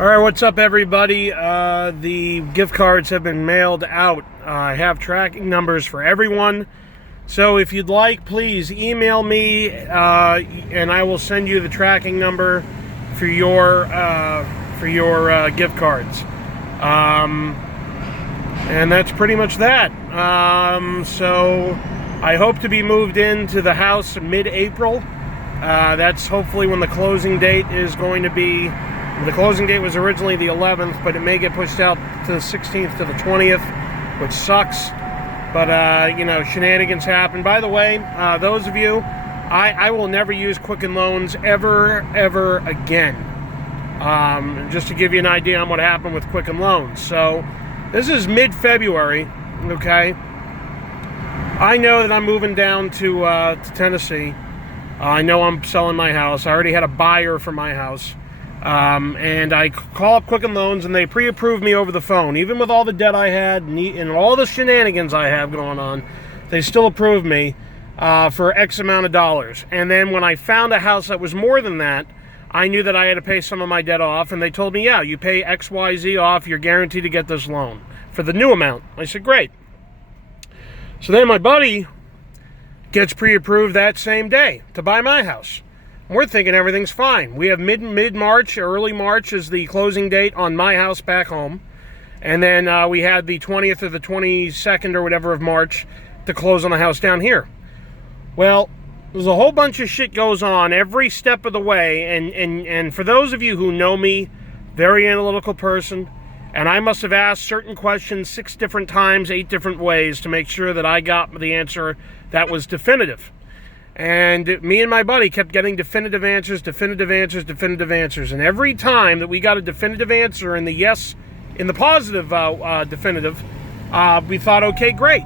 All right, what's up, everybody? The gift cards have been mailed out. I have tracking numbers for everyone. So if you'd like, please email me, and I will send you the tracking number for your gift cards. And that's pretty much that. So I hope to be moved into the house mid-April. That's hopefully when the closing date is going to be. The closing date was originally the 11th, but it may get pushed out to the 16th to the 20th, which sucks. But, shenanigans happen. By the way, those of you, I will never use Quicken Loans ever again. Just to give you an idea on what happened with Quicken Loans. So, this is mid-February, okay? I know that I'm moving down to Tennessee. I know I'm selling my house. I already had a buyer for my house. And I call up Quicken Loans, and they pre-approved me over the phone. Even with all the debt I had and all the shenanigans I have going on, they still approved me for X amount of dollars. And then when I found a house that was more than that, I knew that I had to pay some of my debt off, and they told me, yeah, you pay XYZ off, you're guaranteed to get this loan for the new amount. I said, great. So then my buddy gets pre-approved that same day to buy my house. We're thinking everything's fine. We have mid-March, early March is the closing date on my house back home. And then we had the 20th or the 22nd or whatever of March to close on the house down here. Well, there's a whole bunch of shit goes on every step of the way. And for those of you who know me, very analytical person, and I must have asked certain questions 6 different times, 8 different ways to make sure that I got the answer that was definitive. And me and my buddy kept getting definitive answers. And every time that we got a definitive answer in the positive definitive, we thought, okay, great.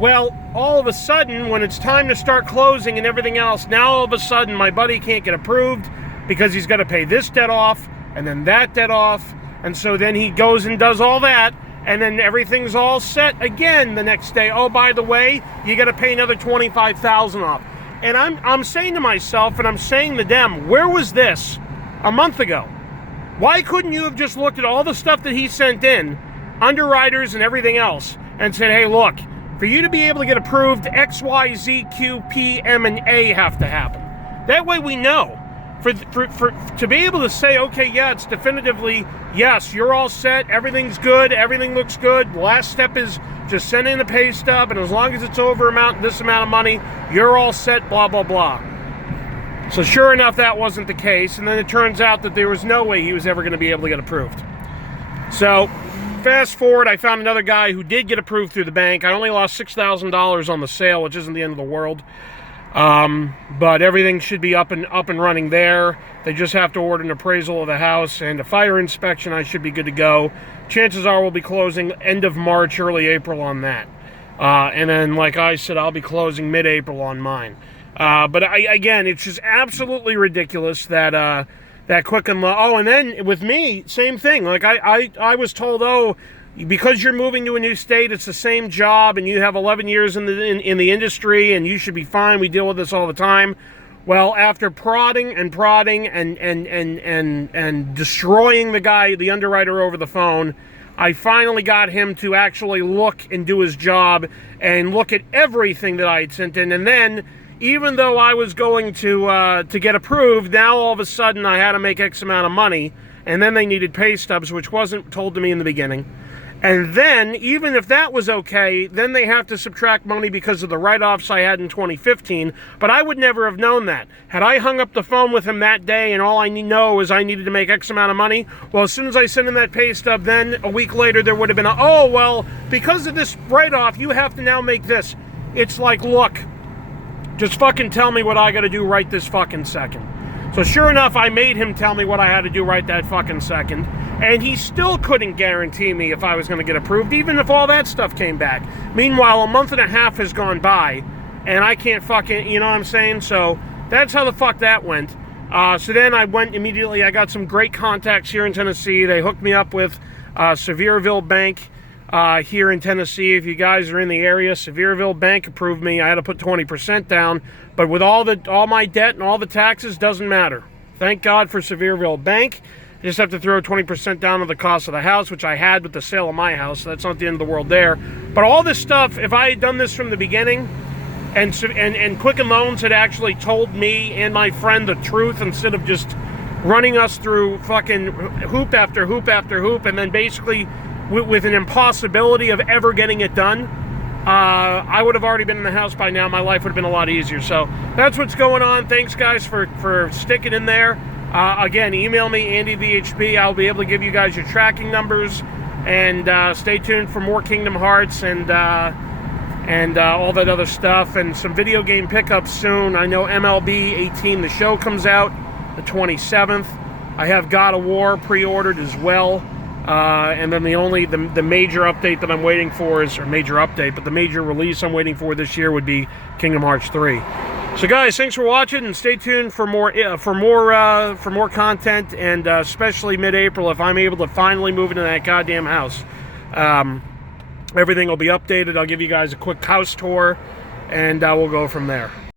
Well, all of a sudden, when it's time to start closing and everything else, now all of a sudden my buddy can't get approved because he's got to pay this debt off and then that debt off. And so then he goes and does all that. And then everything's all set again the next day. Oh, by the way, you got to pay another $25,000 off. And I'm saying to myself, and I'm saying to them, where was this a month ago? Why couldn't you have just looked at all the stuff that he sent in, underwriters and everything else, and said, hey, look, for you to be able to get approved, X, Y, Z, Q, P, M, and A have to happen. That way we know. To be able to say, okay, yeah, it's definitively, yes, you're all set, everything's good, everything looks good, the last step is just send in a pay stub, and as long as it's over this amount of money, you're all set, blah, blah, blah. So sure enough, that wasn't the case, and then it turns out that there was no way he was ever going to be able to get approved. So fast forward, I found another guy who did get approved through the bank. I only lost $6,000 on the sale, which isn't the end of the world. But everything should be up and running there. They just have to order an appraisal of the house and a fire inspection. I should be good to go. Chances are we'll be closing end of March, early April on that. And then, like I said, I'll be closing mid-April on mine. But again, it's just absolutely ridiculous that Quicken Loans. Oh, and then with me, same thing. Like I was told, oh, because you're moving to a new state, it's the same job, and you have 11 years in the industry, and you should be fine. We deal with this all the time. Well, after prodding and destroying the underwriter over the phone, I finally got him to actually look and do his job and look at everything that I had sent in. And then, even though I was going to get approved, now all of a sudden I had to make X amount of money, and then they needed pay stubs, which wasn't told to me in the beginning. And then, even if that was okay, then they have to subtract money because of the write-offs I had in 2015. But I would never have known that. Had I hung up the phone with him that day and all I know is I needed to make X amount of money, well, as soon as I sent in that pay stub, then a week later there would have been oh, well, because of this write-off, you have to now make this. It's like, look, just fucking tell me what I got to do right this fucking second. So sure enough, I made him tell me what I had to do right that fucking second. And he still couldn't guarantee me if I was going to get approved, even if all that stuff came back. Meanwhile, a month and a half has gone by, and I can't fucking, you know what I'm saying? So that's how the fuck that went. So then I went immediately. I got some great contacts here in Tennessee. They hooked me up with Sevierville Bank here in Tennessee. If you guys are in the area, Sevierville Bank approved me. I had to put 20% down. But with all my debt and all the taxes, doesn't matter. Thank God for Sevierville Bank. I just have to throw 20% down on the cost of the house, which I had with the sale of my house, so that's not the end of the world there. But all this stuff, if I had done this from the beginning, and Quicken Loans had actually told me and my friend the truth instead of just running us through fucking hoop after hoop after hoop, and then basically with an impossibility of ever getting it done, I would have already been in the house by now. My life would have been a lot easier. So that's what's going on. Thanks, guys, for sticking in there. Again, email me, AndyVHP. I'll be able to give you guys your tracking numbers. And stay tuned for more Kingdom Hearts and all that other stuff. And some video game pickups soon. I know MLB 18, the show comes out the 27th. I have God of War pre-ordered as well. And then the major update that I'm waiting for is, or major update, but the major release I'm waiting for this year would be Kingdom Hearts 3. So guys, thanks for watching, and stay tuned for more content, and especially mid-April, if I'm able to finally move into that goddamn house. Everything will be updated. I'll give you guys a quick house tour, and we'll go from there.